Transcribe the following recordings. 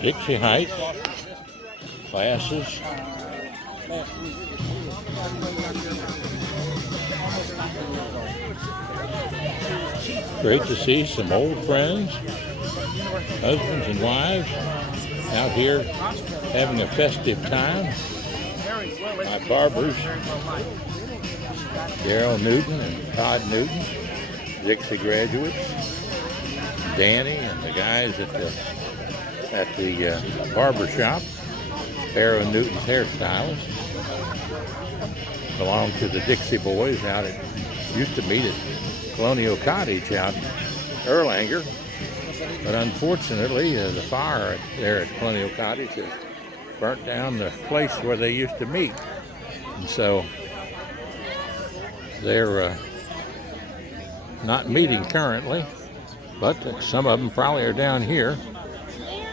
Dixie Heights classes. Great to see some old friends, husbands and wives, out here having a festive time. My barbers, Daryl Newton and Todd Newton, Dixie graduates, Danny and the guys at the barber shop, Sparrow Newton's hairstylist, belong to the Dixie boys out at, used to meet at Colonial Cottage out in Erlanger, but unfortunately the fire there at Colonial Cottage has burnt down the place where they used to meet, and so they're not meeting currently, but some of them probably are down here,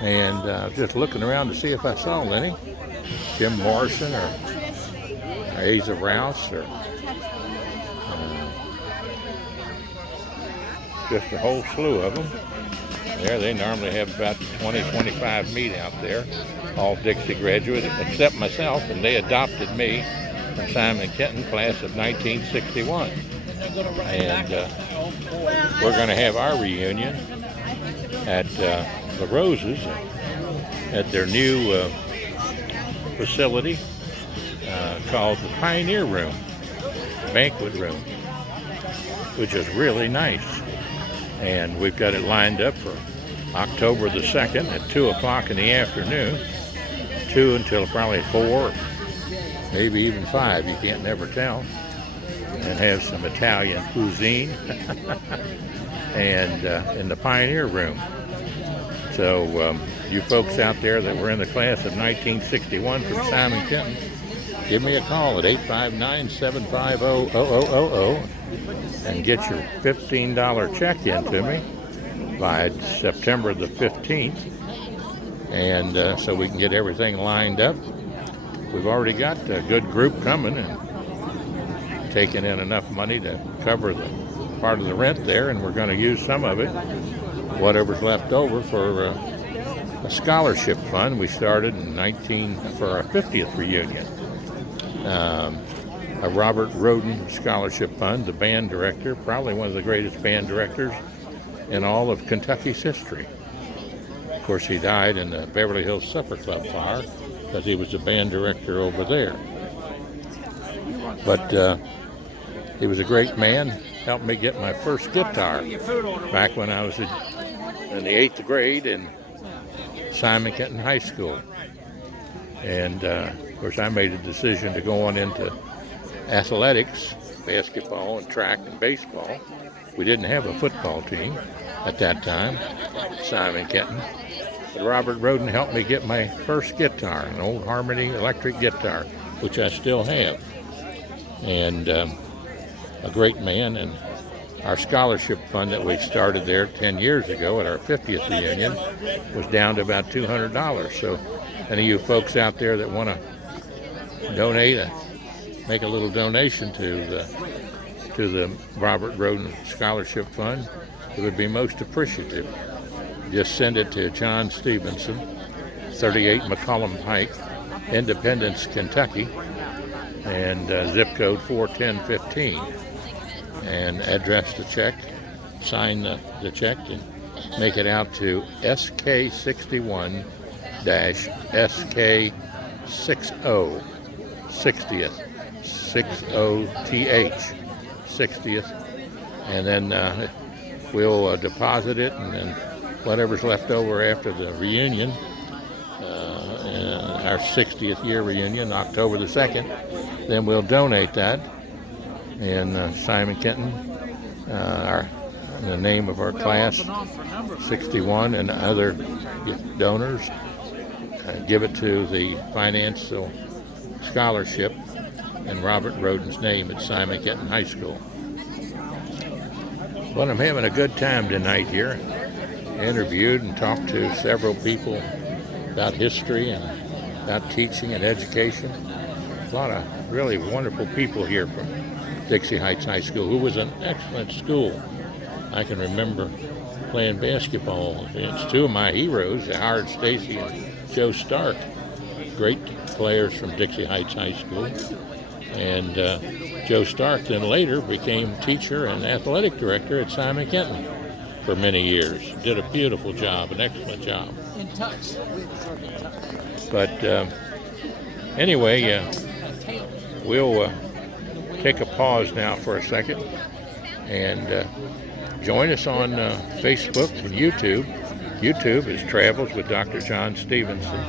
and just looking around to see if I saw any. Jim Morrison or Asa Rouse or just a whole slew of them. There, they normally have about 20-25 meet out there, all Dixie graduates, except myself, and they adopted me from Simon Kenton, class of 1961. And we're going to have our reunion at the Roses at their new facility called the Pioneer Room, Banquet Room, which is really nice. And we've got it lined up for October the 2nd at 2 o'clock in the afternoon, 2 until probably 4, maybe even 5, you can't never tell, and have some Italian cuisine and in the Pioneer Room. So you folks out there that were in the class of 1961 from Simon Kenton, give me a call at 859-750-0000 and get your $15 check into me by September the 15th, and so we can get everything lined up. We've already got a good group coming and taking in enough money to cover the part of the rent there, and we're going to use some of it, whatever's left over, for a scholarship fund we started in for our 50th reunion. A Robert Roden Scholarship Fund, the band director, probably one of the greatest band directors in all of Kentucky's history. Of course, he died in the Beverly Hills Supper Club fire because he was the band director over there. But he was a great man, helped me get my first guitar back when I was in the 8th grade in Simon Kenton High School. And of course, I made a decision to go on into athletics, basketball and track and baseball. We didn't have a football team at that time, Simon Kenton. But Robert Roden helped me get my first guitar, an old Harmony electric guitar, which I still have. And a great man, and our scholarship fund that we started there 10 years ago at our 50th reunion was down to about $200. So any of you folks out there that want to donate, make a little donation to the Robert Roden Scholarship Fund, it would be most appreciative. Just send it to John Stephenson, 38 McCollum Pike, Independence, Kentucky, and zip code 41015, and address the check, sign the check, and make it out to SK61-SK60, 60th, 60TH, 60th, and then we'll deposit it, and then whatever's left over after the reunion, our 60th year reunion, October the 2nd, then we'll donate that. And Simon Kenton, in the name of our class 61 and other donors, give it to the financial scholarship in Robert Roden's name at Simon Kenton High School. Well, I'm having a good time tonight here. Interviewed and talked to several people about history and about teaching and education. A lot of really wonderful people here from Dixie Heights High School, who was an excellent school. I can remember playing basketball. It's two of my heroes, Howard Stacy and Joe Stark, great players from Dixie Heights High School. And Joe Stark then later became teacher and athletic director at Simon Kenton for many years. Did a beautiful job, an excellent job. In touch. But anyway, we'll take a pause now for a second and join us on Facebook and YouTube. YouTube is Travels with Dr. John Stephenson,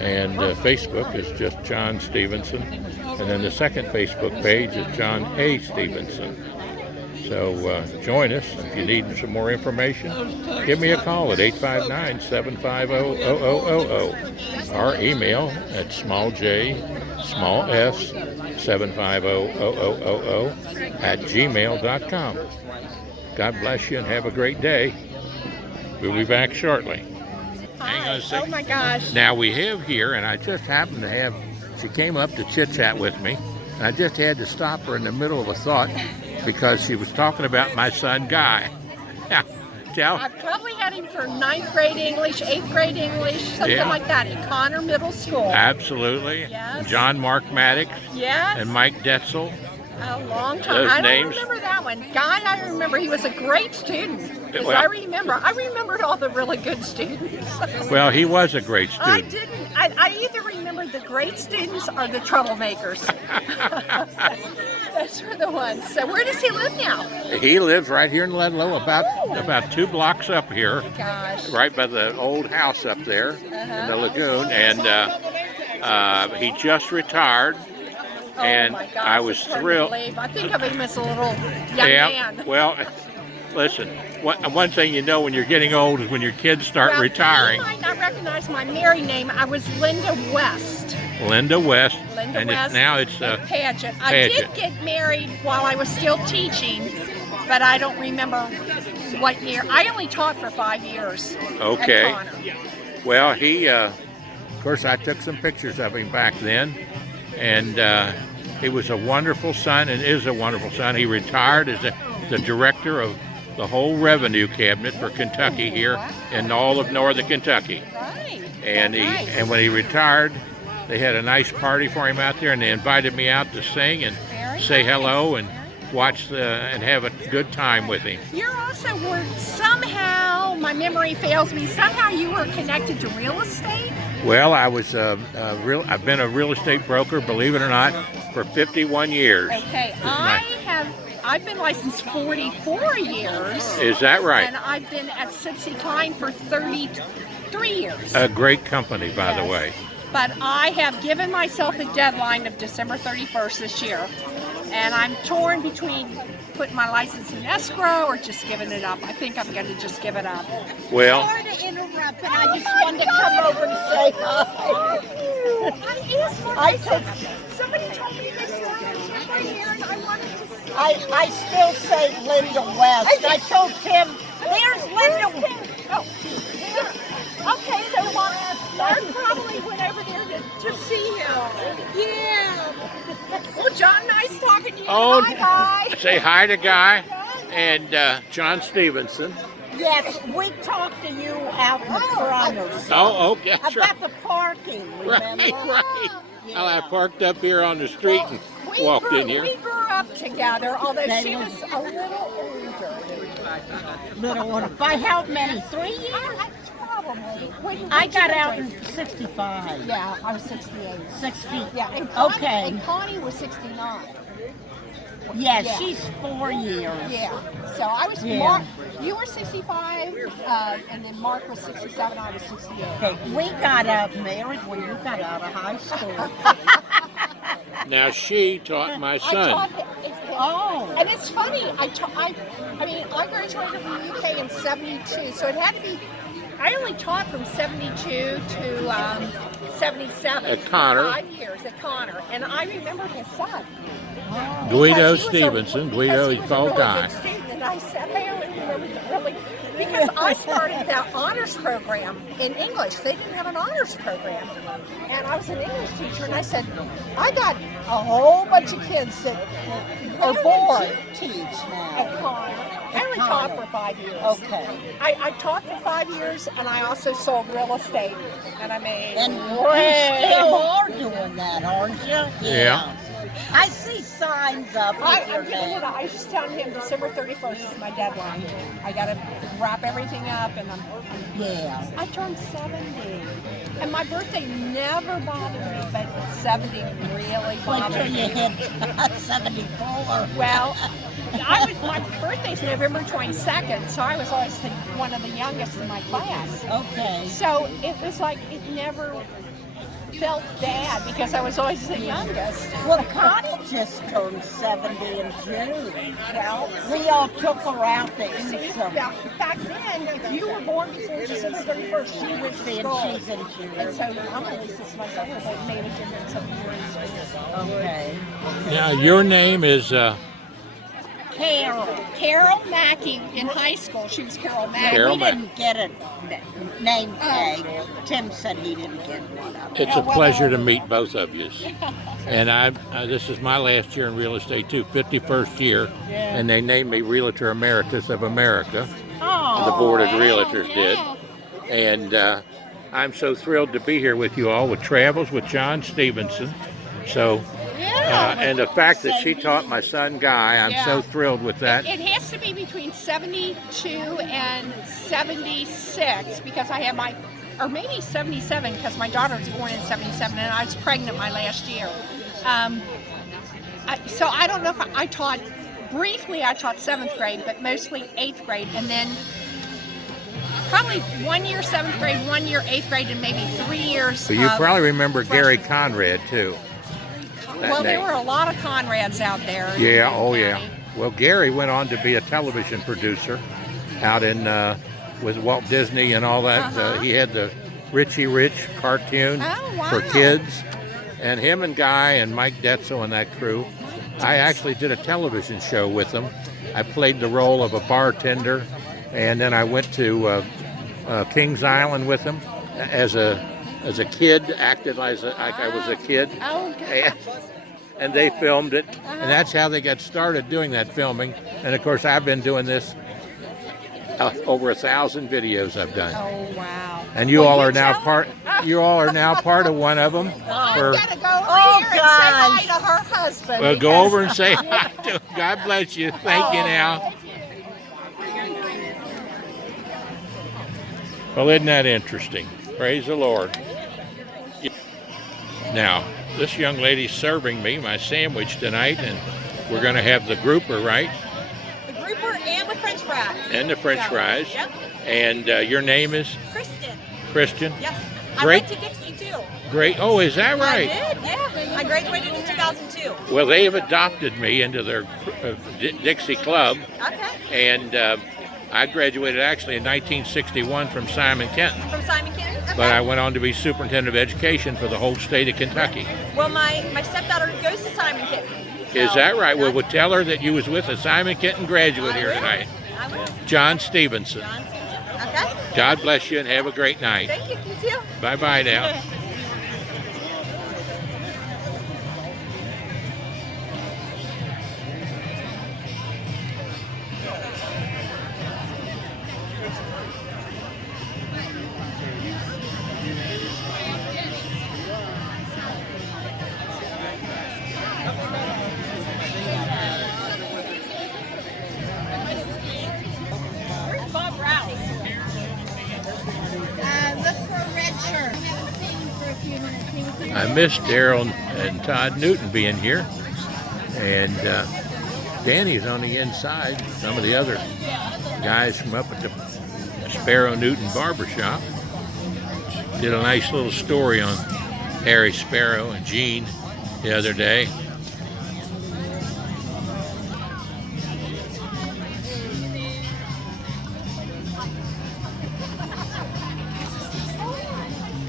and Facebook is just John Stephenson, and then the second Facebook page is John A. Stephenson. So join us. If you need some more information, give me a call at 859-750-0000 or email at small j, small s, 750-0000 at gmail.com. God bless you and have a great day. We'll be back shortly. Hang on a second. Oh my gosh. Now we have here, and I just happened to have, she came up to chit-chat with me, and I just had to stop her in the middle of a thought because she was talking about my son, Guy. Yeah, tell. I probably had him for 9th grade English, 8th grade English, something like that at Connor Middle School. Absolutely. Yes. John Mark Maddox. Yes. And Mike Detzel. A long time. Those I names. don't remember that one. Guy, I remember he was a great student. Well, I remembered all the really good students. Well, he was a great student. I didn't. I either remembered the great students or the troublemakers. Those were the ones. So where does he live now? He lives right here in Ludlow, about 2 blocks up here. Gosh. Right by the old house up there in the lagoon. And he just retired. And oh my gosh, I was thrilled. I think of him as a little young man. Well, listen, one thing you know when you're getting old is when your kids start retiring. You might not recognize my married name. I was Linda West. Linda West. Linda and West. Now it's Pageant. I did get married while I was still teaching, but I don't remember what year. I only taught for 5 years. Okay. At Connor. Well, he, of course, I took some pictures of him back then, and he was a wonderful son and is a wonderful son. He retired as the director of the whole revenue cabinet for Kentucky here in all of northern Kentucky. Right. And and when he retired, they had a nice party for him out there, and they invited me out to sing and say hello and watch and have a good time with him. You're also somehow, my memory fails me, somehow you were connected to real estate? Well, I was I've been a real estate broker, believe it or not, for 51 years. Okay, I've been licensed 44 years. Is that right? And I've been at Sipsey Klein for 33 years. A great company, by the way. But I have given myself a deadline of December 31st this year. And I'm torn between putting my license in escrow or just giving it up. I think I'm going to just give it up. Well, Sorry to interrupt, but I just wanted to come over and say hi. Somebody told me this story right here, and I wanted to say I still say Linda West. I told Tim, there's Linda West. Oh, okay, so Mark probably went over there to see him. Yeah. Well, John, nice talking to you. Oh, Hi, Guy. say hi to Guy and John Stephenson. Yes, we talked to you out in the front or something. Oh, okay, that's right. About the parking, remember? Right. Yeah. Well, I parked up here on the street and walked in here. We grew up together, although she was a little older. By how many? 3 years? Probably. I got out in 65. Yeah, I was 68. 60. Yeah, and Connie was 69. Yeah, she's 4 years. Yeah. So I was Mark. You were 65, and then Mark was 67. I was 68. Okay, we got out married when you got out of high school. Now she taught my son. Oh. And it's funny. I graduated from the UK in 72, so it had to be. I only taught from 72 to 77. At Connor. 5 years at Connor, and I remember his son. Guido Stephenson. Guido, he called Guy. And I said, hey, I remember early, because I started that honors program in English. They didn't have an honors program. And I was an English teacher, and I said, I got a whole bunch of kids that are bored Teach now. at Connor. I only taught for 5 years. Okay. I taught for 5 years, and I also sold real estate, and I made And you way still more. are doing that, aren't you? Yeah. I see signs up with your name. I was just telling him December 31st is my deadline. I got to wrap everything up, and Yeah. I turned 70. And my birthday never bothered me, but 70 really Wait bothered till you me. hit 74. Well, my birthday's November 22nd, so I was always one of the youngest in my class. Okay. So it was like it never felt bad because I was always the youngest. Well, Connie just turned 70 in June. Well, we all took her out to See, eat some. back then, if you were born before December 31st, she went to And school. she's in June. And so I'm only 6 months older, but made a difference of years. Okay. Now, your name is Carol Mackey in high school. She was Carol Mackey. Carol We didn't get a name tag. Tim said he didn't get one of them. It's a pleasure to meet both of you. And this is my last year in real estate too, 51st year, and they named me Realtor Emeritus of America. Oh, The Board of Realtors did. And I'm so thrilled to be here with you all with Travels with John Stephenson. So, and the fact that she taught my son Guy, I'm so thrilled with that. It has to be between 72 and 76 because I have or maybe 77 because my daughter was born in 77 and I was pregnant my last year. So I don't know if I taught, briefly I taught 7th grade, but mostly 8th grade, and then probably 1 year 7th grade, 1 year 8th grade, and maybe 3 years. So you of probably remember Gary freshman. Conrad too. Well, there were a lot of Conrads out there. Yeah, oh in the yeah. county. Well, Gary went on to be a television producer out in with Walt Disney and all that. He had the Richie Rich cartoon for kids, and him and Guy and Mike Detzel and that crew. I actually did a television show with them. I played the role of a bartender, and then I went to Kings Island with them as a kid, acted like I was a kid. Oh, God. And they filmed it, and that's how they got started doing that filming. And of course, I've been doing this over 1,000 videos I've done. Oh, wow. And you all are now tell part. You all are now part of one of them. I've got to go over here and say hi to her husband. Well, go because- over and say hi to him. God bless you. Thank you now. Well, isn't that interesting? Praise the Lord. Now, this young lady's serving me my sandwich tonight, and we're going to have the grouper, right? The grouper and the French fries. And the French fries. Yep. And your name is Kristen. Christian? Yes. Great. I went to Dixie too. Great. Oh, is that right? I did, yeah. I graduated in 2002. Well, they have adopted me into their Dixie Club, Okay. and I graduated actually in 1961 from Simon Kenton. From Simon Kenton. Okay. But I went on to be superintendent of education for the whole state of Kentucky. Well, my stepdaughter goes to Simon Kenton. Is So that right? Well, that's- we'll tell her that you was with a Simon Kenton graduate here tonight, I will. John Stephenson. John Stephenson. Okay. God bless you and have a great night. Thank you. You too. Bye-bye now. Where's Bob Rouse? Look for a red shirt. I haven't seen him for a few minutes. He was here. I missed Daryl and Todd Newton being here, and Danny's on the inside. Some of the other guys from up at the Sparrow Newton Barbershop did a nice little story on Harry Sparrow and Gene the other day.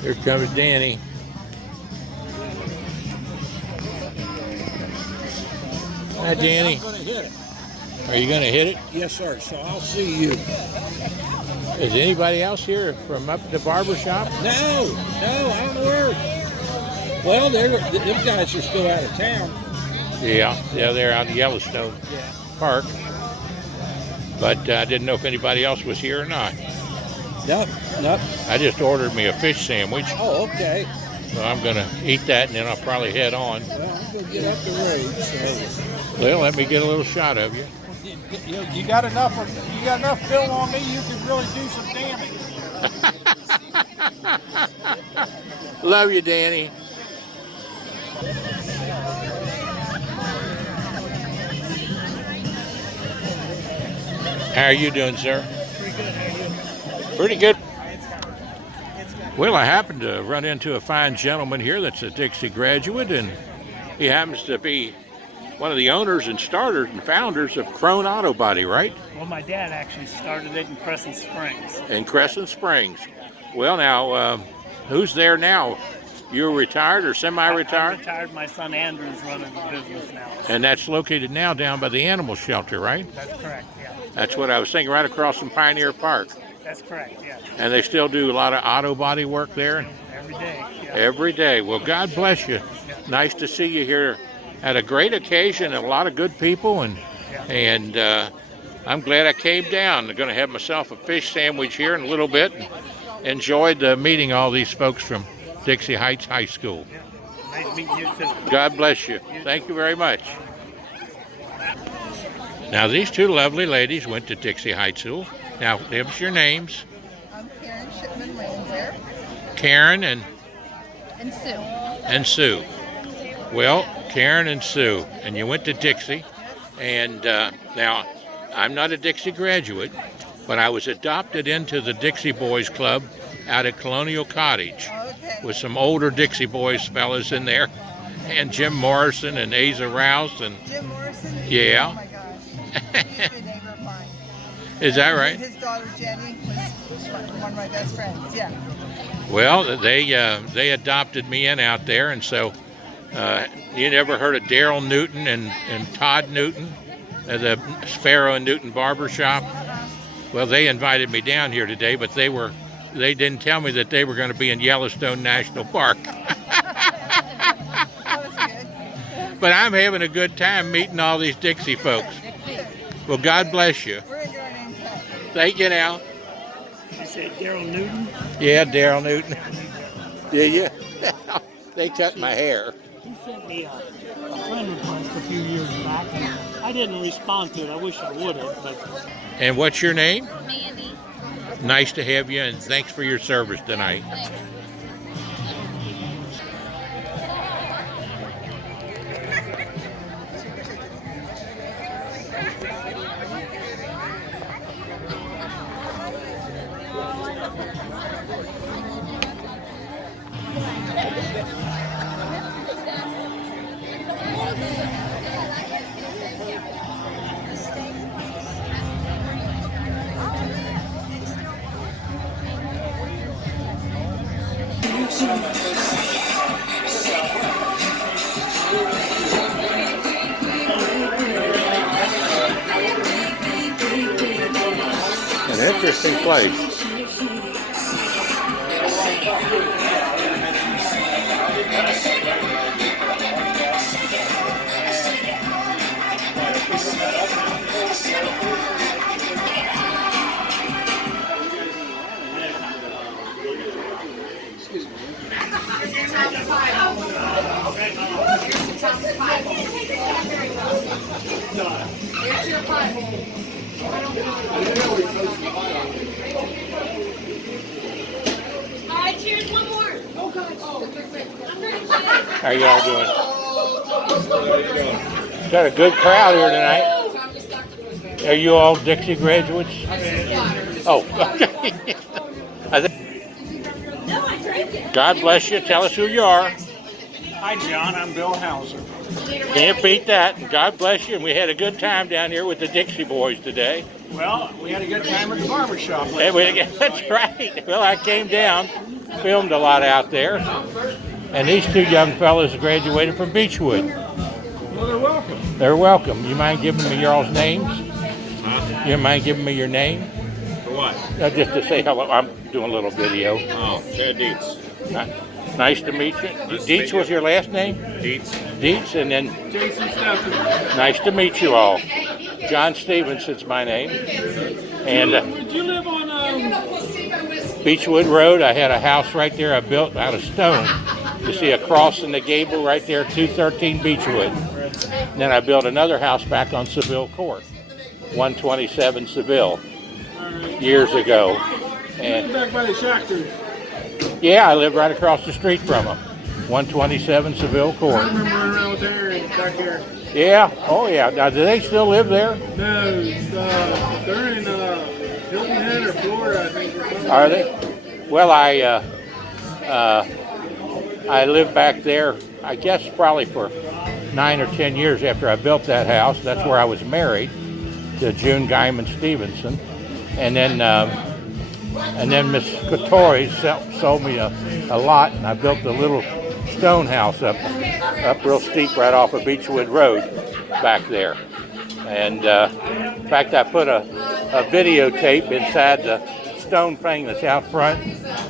Here comes Danny. Hi, Danny. I'm going to hit it. Are you going to hit it? Yes, sir. So I'll see you. Is anybody else here from up at the barber shop? No, I'm worried. Well, them guys are still out of town. Yeah, they're out in Yellowstone Park. but I didn't know if anybody else was here or not. Nope. I just ordered me a fish sandwich, Oh, okay. so I'm gonna eat that and then I'll probably head on. Well, I'm gonna get up the road, so Well, let me get a little shot of you. You got enough film on me, you can really do some damage. Love you, Danny. How are you doing, sir? Pretty good. Well, I happened to run into a fine gentleman here that's a Dixie graduate, and he happens to be one of the owners and starters and founders of Crone Auto Body, right? Well, my dad actually started it in Crescent Springs. In Crescent Springs. Well, now, who's there now? You're retired or semi-retired? I'm retired. My son Andrew's running the business now. And that's located now down by the animal shelter, right? That's correct, yeah. That's what I was thinking, right across from Pioneer Park. That's correct, yeah. And they still do a lot of auto body work there? Every day, yeah. Every day. Well, God bless you. Nice to see you here at a great occasion and a lot of good people. And I'm glad I came down. I'm going to have myself a fish sandwich here in a little bit. And enjoyed meeting all these folks from Dixie Heights High School. Yeah. Nice meeting you too. God bless you. Thank you very much. Now, these two lovely ladies went to Dixie Heights School. Now, give us your names. I'm Karen Shipman Ranger Karen and Sue. and Sue. Well, Karen and Sue, and you went to Dixie. And now, I'm not a Dixie graduate, but I was adopted into the Dixie Boys Club out at Colonial Cottage with some older Dixie Boys fellas in there, and Jim Morrison and Asa Rouse. And Jim Morrison? yeah. Oh my gosh. He's a neighbor of mine. Is that right? His daughter Jenny was one of my best friends, yeah. Well, they adopted me in out there, and so you never heard of Daryl Newton and Todd Newton, the Sparrow and Newton Barber Shop? Well, they invited me down here today, but they didn't tell me that they were going to be in Yellowstone National Park. That was good. But I'm having a good time meeting all these Dixie folks. Well, God bless you. We're enjoying it. Thank you now. You said Daryl Newton? Yeah, Daryl Newton. Yeah. They cut my hair. He sent me a friend request a few years back, and I didn't respond to it. I wish I would have, but... And what's your name? Mandy. Nice to have you, and thanks for your service tonight. An interesting place. Here's your pie. All right, cheers, one more. Oh, God. How y'all doing? Got a good crowd here tonight. Are you all Dixie graduates? Oh, okay. God bless you. Tell us who you are. Hi, John. I'm Bill Hauser. Can't beat that. And God bless you. And we had a good time down here with the Dixie Boys today. Well, we had a good time at the barber shop. That's right. Well, I came down, filmed a lot out there. And these two young fellas graduated from Beechwood. Well, they're welcome. They're welcome. You mind giving me your all's names? You mind giving me your name? For what? Just to say hello. I'm doing a little video. Oh, Chad Dietz. Nice to meet you. Dietz was your last name? Dietz. Dietz, and then Jason Stephenson. nice to meet you all. John Stevenson's my name. And Did you live on Beechwood Road, I had a house right there I built out of stone. You see a cross in the gable right there, 213 Beechwood. And then I built another house back on Seville Court, 127 Seville, years ago. And back by the Shactors? yeah, I lived right across the street from them, 127 Seville Court. I remember running around with Aaron back here. Yeah, oh yeah. Now, do they still live there? No, they're in Hilton Head or Florida, I think. Or something. Are they? Well, I lived back there, I guess probably for 9 or 10 years after I built that house. That's where I was married to June Guyman Stephenson. And then Miss Cotori sold me a lot, and I built a little stone house up real steep right off of Beechwood Road back there. And in fact, I put a videotape inside the stone thing that's out front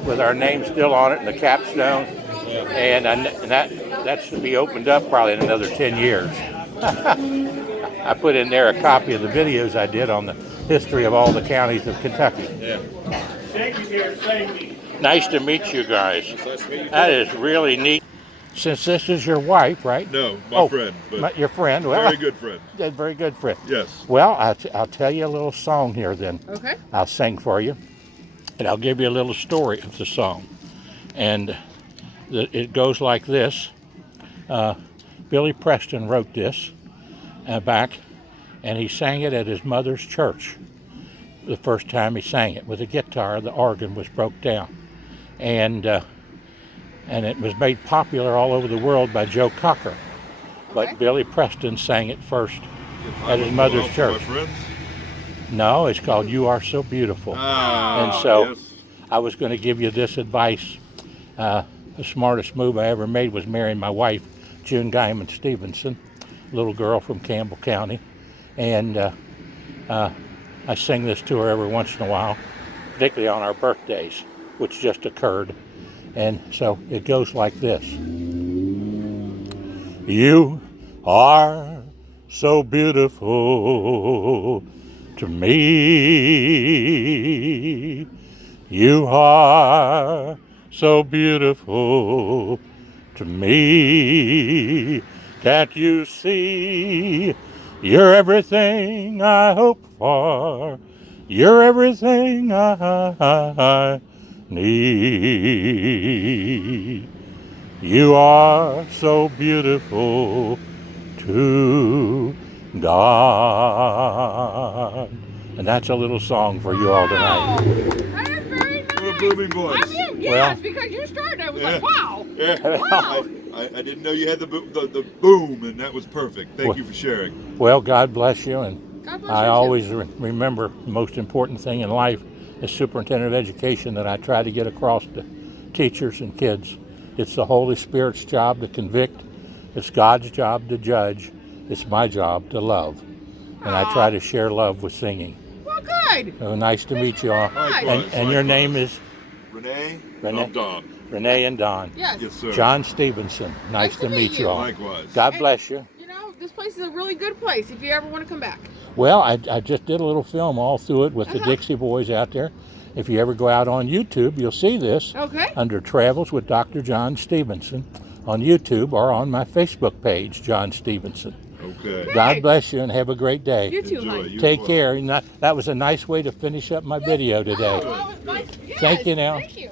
with our name still on it and the capstone. And that should be opened up probably in another 10 years. I put in there a copy of the videos I did on the history of all the counties of Kentucky. Yeah. Nice to meet you guys. That is really neat. Since this is your wife, right? No, my friend. But your friend. Well, very good friend. A very good friend. Yes. Well, I'll tell you a little song here then. Okay. I'll sing for you. And I'll give you a little story of the song. And it goes like this. Billy Preston wrote this back, and he sang it at his mother's church. The first time he sang it with a guitar, the organ was broke down. And it was made popular all over the world by Joe Cocker. But Billy Preston sang it first at his mother's church. No, it's called You Are So Beautiful. And so yes. I was going to give you this advice. The smartest move I ever made was marrying my wife, June Guyman Stephenson, little girl from Campbell County. And I sing this to her every once in a while, particularly on our birthdays, which just occurred. And so it goes like this. You are so beautiful to me. You are so beautiful to me. Can't you see? You're everything I hope for. You're everything I need. You are so beautiful to God. And that's a little song for you all tonight. That is very nice. What a booming voice. I mean, yes, Well, because you started. I was like, wow. Yeah. Wow. I didn't know you had the boom, and that was perfect. Thank you for sharing. Well, God bless you. And God bless I you, always remember the most important thing in life as superintendent of education that I try to get across to teachers and kids. It's the Holy Spirit's job to convict. It's God's job to judge. It's my job to love. And I try to share love with singing. Well, good. So nice to meet you all. Likewise, And your name is? Renee? Renee. I'm Don. Renee and Don. Yes. Yes, sir. John Stevenson. Nice to meet you all. Likewise. God bless you. You know, this place is a really good place if you ever want to come back. Well, I just did a little film all through it with the Dixie boys out there. If you ever go out on YouTube, you'll see this under Travels with Dr. John Stevenson on YouTube or on my Facebook page, John Stevenson. Okay. God bless you and have a great day. You too, Enjoy. honey. You Take as well. care. And that was a nice way to finish up my video today. Oh, nice. Yes, Thank you now. Thank you.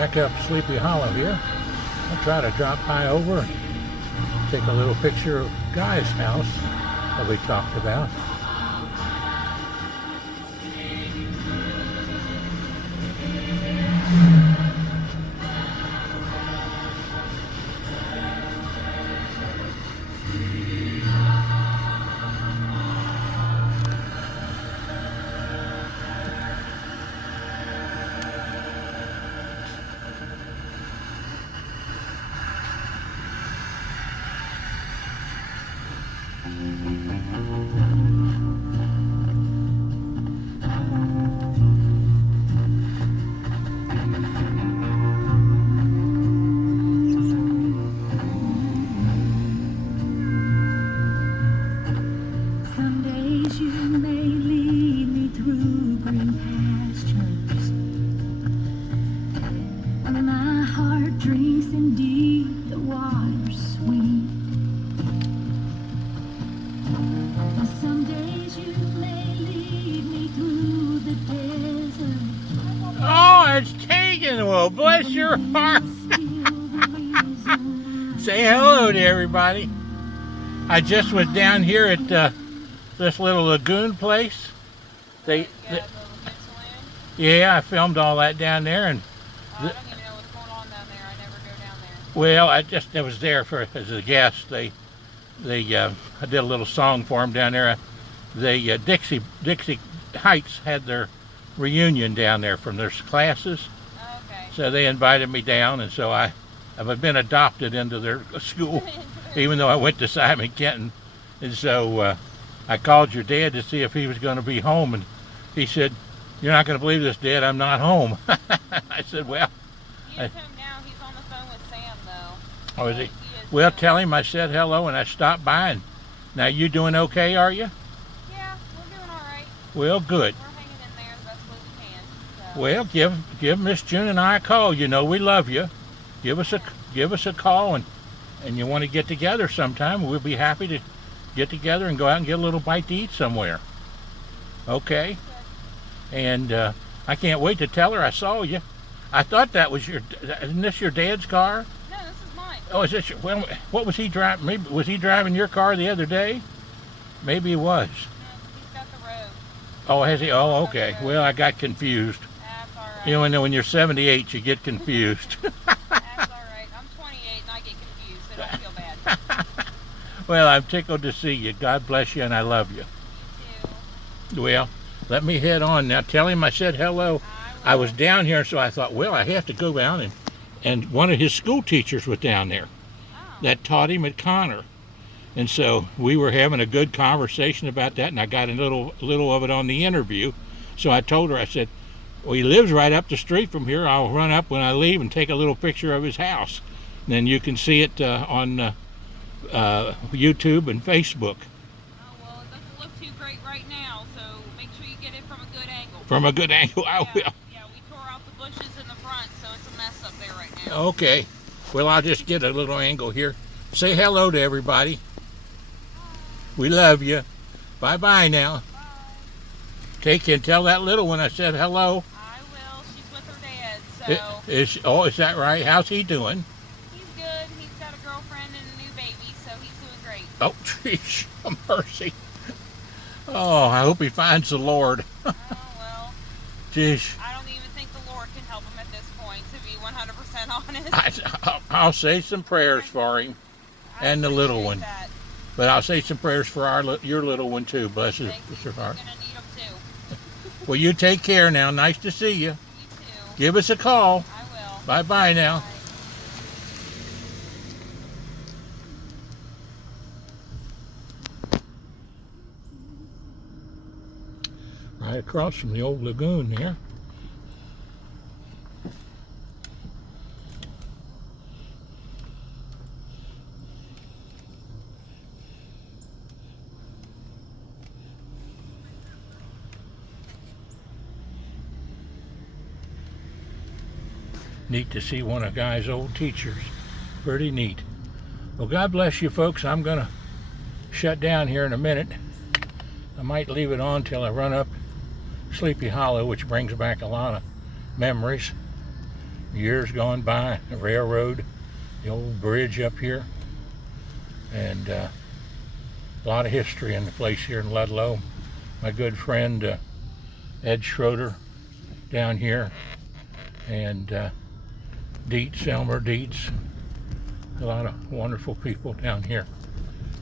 back up Sleepy Hollow here. I'll try to drop by over and take a little picture of Guy's house that we talked about. Bless your heart. Say hello to everybody. I just was down here at this little lagoon place. Yeah, I filmed all that down there, and I don't even know what's going on down there. I never go down there. well, I was there as a guest. I did a little song for them down there. Dixie Heights had their reunion down there from their classes. So they invited me down, and so I've been adopted into their school, even though I went to Simon Kenton. And so I called your dad to see if he was going to be home, and he said, "You're not going to believe this, Dad, I'm not home." I said, "Well." He is home now. He's on the phone with Sam, though. Oh, is he? Well, tell him I said hello, and I stopped by. And now, you doing okay, are you? Yeah, we're doing all right. Well, good. We're hanging in there as best we can. So. Well, give Miss June and I a call. You know we love you. Give us a call, and you want to get together sometime. We'll be happy to get together and go out and get a little bite to eat somewhere. Okay? And I can't wait to tell her I saw you. I thought that was isn't this your dad's car? No, this is mine. Oh, is this your, well, what was he driving? Maybe was he driving your car the other day? Maybe he was. No, he's got the road. Oh, has he? Oh, okay. Well, I got confused. That's all right. You know, when you're 78, you get confused. That's all right. I'm 28 and I get confused, so don't feel bad. Well, I'm tickled to see you. God bless you, and I love you. You too. Well, let me head on now. Tell him I said hello. I was down here, so I thought, well, I have to go down, and one of his school teachers was down there that taught him at Connor. And so we were having a good conversation about that, and I got a little of it on the interview. So I told her, I said, well, he lives right up the street from here. I'll run up when I leave and take a little picture of his house. And then you can see it on YouTube and Facebook. Oh, well, it doesn't look too great right now, so make sure you get it from a good angle. From a good angle, I will. Yeah, we tore out the bushes in the front, so it's a mess up there right now. Okay. Well, I'll just get a little angle here. Say hello to everybody. We love you. Bye-bye now. Bye. Take care and tell that little one I said hello. I will. She's with her dad, so. Is that right? How's he doing? He's good. He's got a girlfriend and a new baby, so he's doing great. Oh, geez, mercy. Oh, I hope he finds the Lord. Oh, well. Geez. I don't even think the Lord can help him at this point, to be 100% honest. I'll say some prayers for him and the little one. That. But I'll say some prayers for your little one too. Bless his heart. You're gonna need them too. Well, you take care now. Nice to see you. You too. Give us a call. I will. Bye-bye now. Bye. Right across from the old lagoon here. Neat to see one of Guy's old teachers. Pretty neat. Well, God bless you folks. I'm gonna shut down here in a minute. I might leave it on till I run up Sleepy Hollow, which brings back a lot of memories. years gone by, the railroad, the old bridge up here, and a lot of history in the place here in Ludlow. My good friend Ed Schroeder down here, and Dietz, Elmer Dietz, a lot of wonderful people down here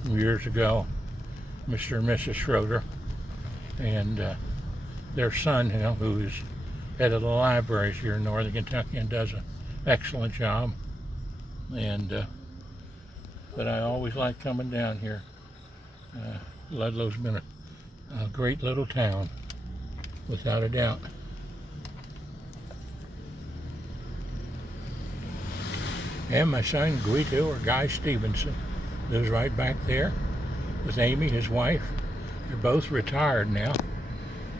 from years ago, Mr. and Mrs. Schroeder, and their son, who is head of the libraries here in Northern Kentucky and does an excellent job. And but I always like coming down here. Ludlow's been a great little town, without a doubt. And my son Guido, or Guy Stephenson, lives right back there with Amy, his wife. They're both retired now.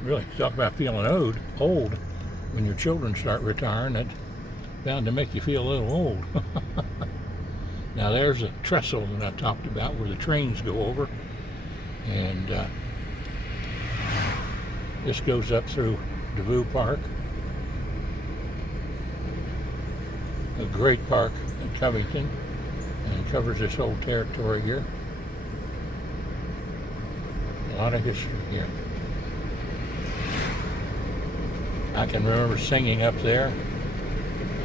Really, talk about feeling old. When your children start retiring, that's bound to make you feel a little old. Now there's a trestle that I talked about where the trains go over, and this goes up through DeVue Park, a great park in Covington, and covers this whole territory here. A lot of history here. I can remember singing up there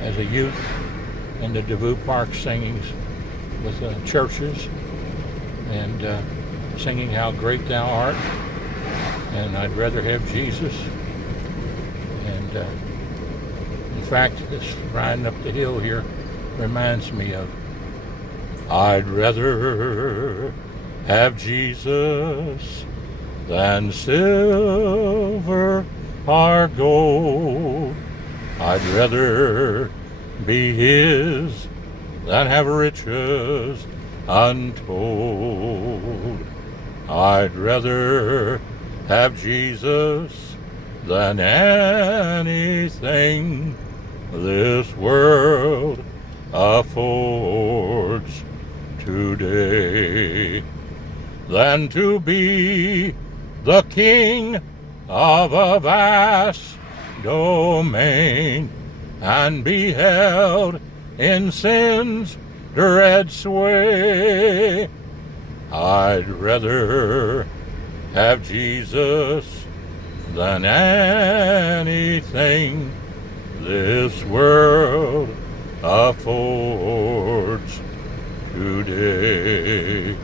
as a youth in the DeVue Park singings with churches, and singing How Great Thou Art, and I'd rather have Jesus. And in fact, this riding up the hill here reminds me of I'd rather have Jesus than silver or gold. I'd rather be his than have riches untold. I'd rather have Jesus than anything this world affords today, than to be the king of a vast domain and be held in sin's dread sway. I'd rather have Jesus than anything this world affords today.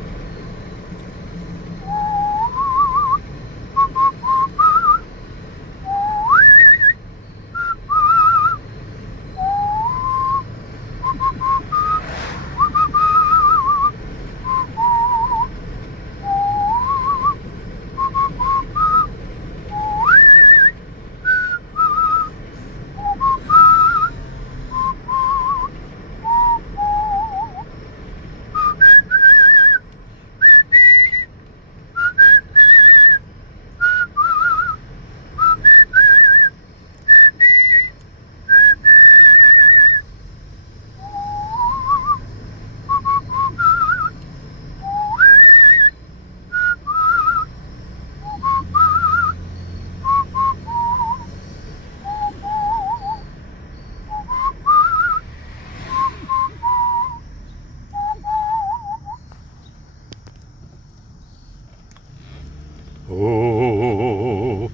Oh,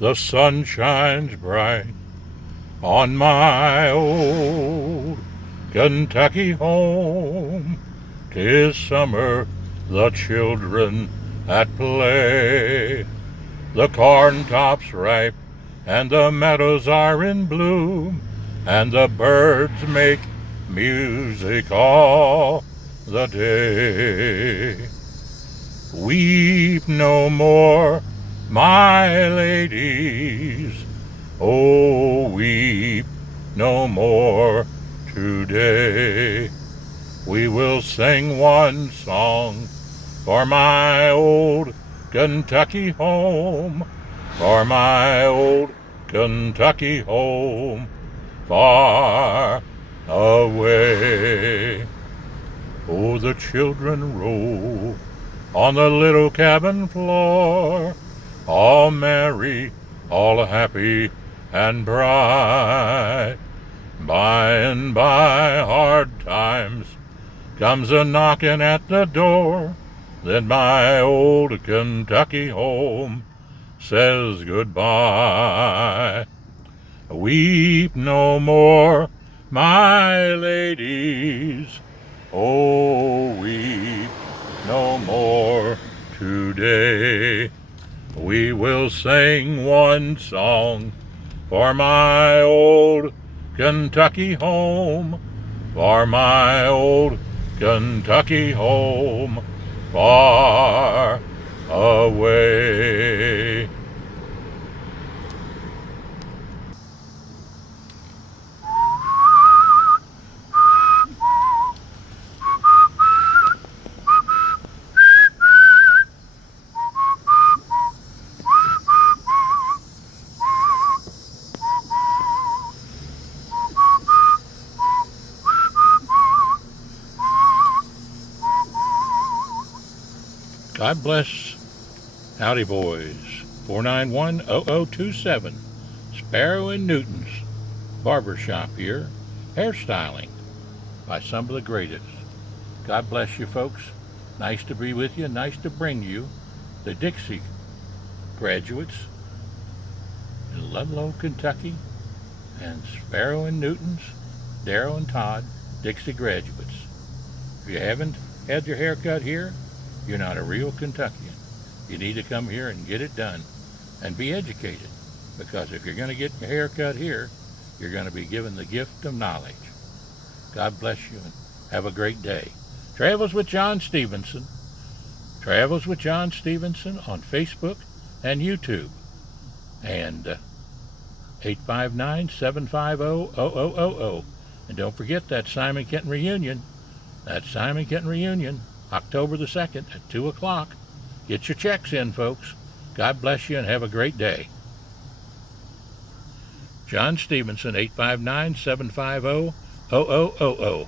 the sun shines bright on my old Kentucky home. 'Tis summer, the children at play. The corn tops ripe and the meadows are in bloom, and the birds make music all the day. Weep no more, my ladies, oh, weep no more today. We will sing one song for my old Kentucky home, for my old Kentucky home, far away. Oh, the children roll on the little cabin floor, all merry, all happy and bright. By and by hard times comes a knocking at the door. Then my old Kentucky home says goodbye. Weep no more, my ladies. Oh, weep no more today. We will sing one song for my old Kentucky home, for my old Kentucky home, far away. God bless. Howdy, boys. 491-0027. Sparrow and Newton's barbershop here. Hairstyling by some of the greatest. God bless you, folks. Nice to be with you. Nice to bring you the Dixie graduates in Ludlow, Kentucky, and Sparrow and Newton's, Daryl and Todd, Dixie graduates. If you haven't had your hair cut here, you're not a real Kentuckian. You need to come here and get it done and be educated, because if you're going to get your hair cut here, you're going to be given the gift of knowledge. God bless you and have a great day. Travels with John Stephenson. Travels with John Stephenson on Facebook and YouTube. And 859-750-0000. And don't forget that Simon Kenton reunion. That Simon Kenton reunion, October the 2nd at 2 o'clock. Get your checks in, folks. God bless you and have a great day. John Stephenson, 859-750-0000.